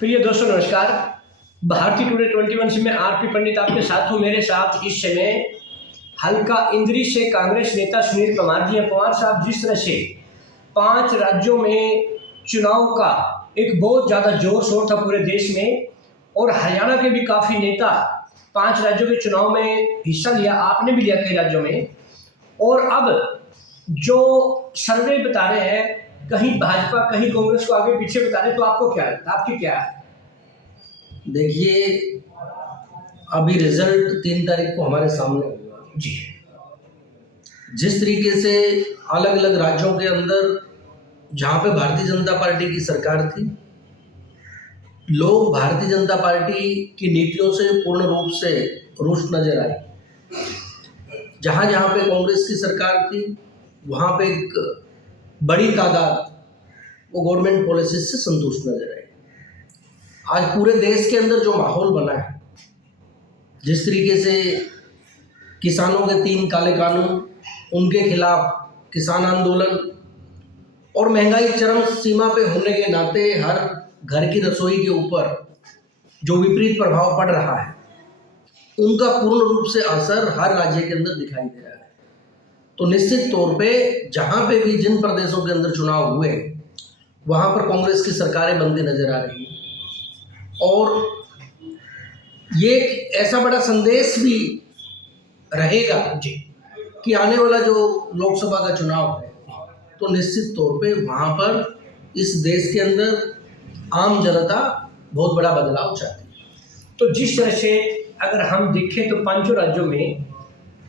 प्रिय दोस्तों नमस्कार। भारतीय टुडे 21 से मैं आरपी पंडित आपके साथ हूँ। मेरे साथ इस समय हल्का इंद्री से कांग्रेस नेता सुनील कुमार जी हैं। पवार साहब, जिस तरह से 5 राज्यों में चुनाव का एक बहुत ज़्यादा जोर शोर था पूरे देश में, और हरियाणा के भी काफ़ी नेता 5 राज्यों के चुनाव में हिस्सा लिया, आपने भी लिया कई राज्यों में। और अब जो सर्वे बता रहे हैं कहीं भाजपा कहीं कांग्रेस को आगे पीछे बता रहे, तो आपको क्या लगता है, आपकी क्या है? देखिए, अभी रिजल्ट 3 तारीख को हमारे सामने होगा जी। जिस तरीके से अलग अलग राज्यों के अंदर जहाँ पे भारतीय जनता पार्टी की सरकार थी, लोग भारतीय जनता पार्टी की नीतियों से पूर्ण रूप से रुष्ट नजर आए। जहाँ जहाँ पे कांग्रेस की सरकार थी वहाँ पे एक बड़ी तादाद वो गवर्नमेंट पॉलिसी से संतुष्ट नजर आई। आज पूरे देश के अंदर जो माहौल बना है, जिस तरीके से किसानों के 3 काले कानून, उनके खिलाफ किसान आंदोलन और महंगाई चरम सीमा पे होने के नाते हर घर की रसोई के ऊपर जो विपरीत प्रभाव पड़ रहा है, उनका पूर्ण रूप से असर हर राज्य के अंदर दिखाई दे रहा है। तो निश्चित तौर पे जहाँ पे भी जिन प्रदेशों के अंदर चुनाव हुए वहाँ पर कांग्रेस की सरकारें बनती नजर आ रही है। और ये एक ऐसा बड़ा संदेश भी रहेगा जी कि आने वाला जो लोकसभा का चुनाव है, तो निश्चित तौर पे वहाँ पर इस देश के अंदर आम जनता बहुत बड़ा बदलाव चाहती है। तो जिस तरह से अगर हम देखें तो 5 राज्यों में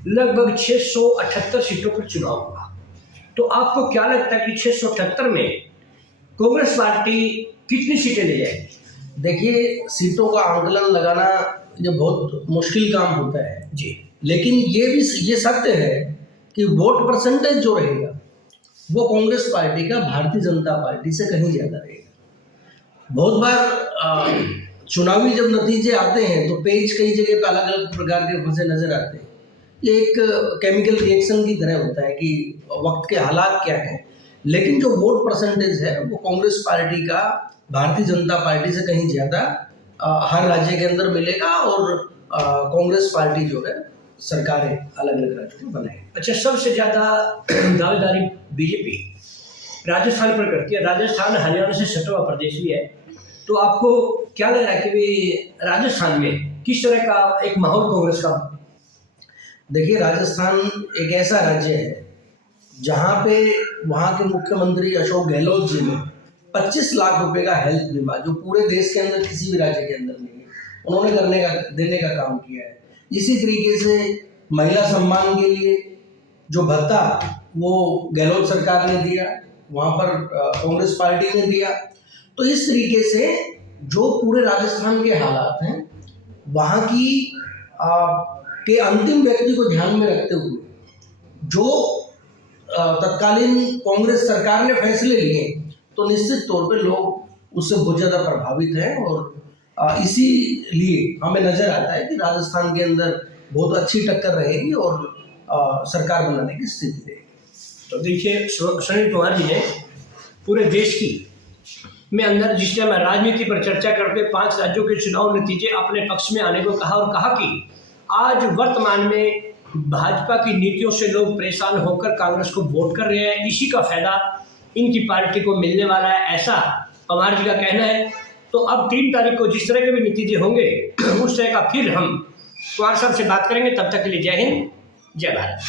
लगभग 678 सीटों पर चुनाव हुआ, तो आपको क्या लगता है कि 678 में कांग्रेस पार्टी कितनी सीटें ले जाएगी? देखिए, सीटों का आंकलन लगाना ये बहुत मुश्किल काम होता है जी, लेकिन ये सत्य है कि वोट परसेंटेज जो रहेगा वो कांग्रेस पार्टी का भारतीय जनता पार्टी से कहीं ज़्यादा रहेगा। बहुत बार चुनावी जब नतीजे आते हैं तो पेज कई जगह पे अलग अलग प्रकार के फंसे नजर आते हैं। ये एक केमिकल रिएक्शन की तरह होता है कि वक्त के हालात क्या हैं, लेकिन जो वोट परसेंटेज है वो कांग्रेस पार्टी का भारतीय जनता पार्टी से कहीं ज़्यादा हर राज्य के अंदर मिलेगा। और कांग्रेस पार्टी जो है सरकारें अलग अलग राज्यों में बनाएगी। अच्छा, सबसे ज़्यादा दावेदारी बीजेपी राजस्थान पर करती है। राजस्थान हरियाणा से सटा हुआ प्रदेश भी है, तो आपको क्या लग रहा है कि राजस्थान में किस तरह का एक माहौल कांग्रेस का? देखिए, राजस्थान एक ऐसा राज्य है जहाँ पे वहाँ के मुख्यमंत्री अशोक गहलोत जी ने 25 लाख रुपए का हेल्थ बीमा, जो पूरे देश के अंदर किसी भी राज्य के अंदर नहीं है, उन्होंने देने का काम किया है। इसी तरीके से महिला सम्मान के लिए जो भत्ता वो गहलोत सरकार ने दिया, वहाँ पर कांग्रेस पार्टी ने दिया। तो इस तरीके से जो पूरे राजस्थान के हालात हैं, वहाँ की के अंतिम व्यक्ति को ध्यान में रखते हुए जो तत्कालीन कांग्रेस सरकार ने फैसले लिए, तो निश्चित तौर पे लोग उससे बहुत ज़्यादा प्रभावित हैं। और इसीलिए हमें नज़र आता है कि राजस्थान के अंदर बहुत अच्छी टक्कर रहेगी और सरकार बनाने की स्थिति रहेगी। तो देखिए, सुनील कुमार जी ने पूरे देश की में अंदर जिस टाइम राजनीति पर चर्चा करते 5 राज्यों के चुनाव नतीजे अपने पक्ष में आने को कहा, और कहा कि आज वर्तमान में भाजपा की नीतियों से लोग परेशान होकर कांग्रेस को वोट कर रहे हैं, इसी का फायदा इनकी पार्टी को मिलने वाला है, ऐसा कुमार जी का कहना है। तो अब 3 तारीख को जिस तरह के भी नतीजे होंगे उस तरह का फिर हम कुमार साहब से बात करेंगे। तब तक के लिए जय हिंद, जय भारत।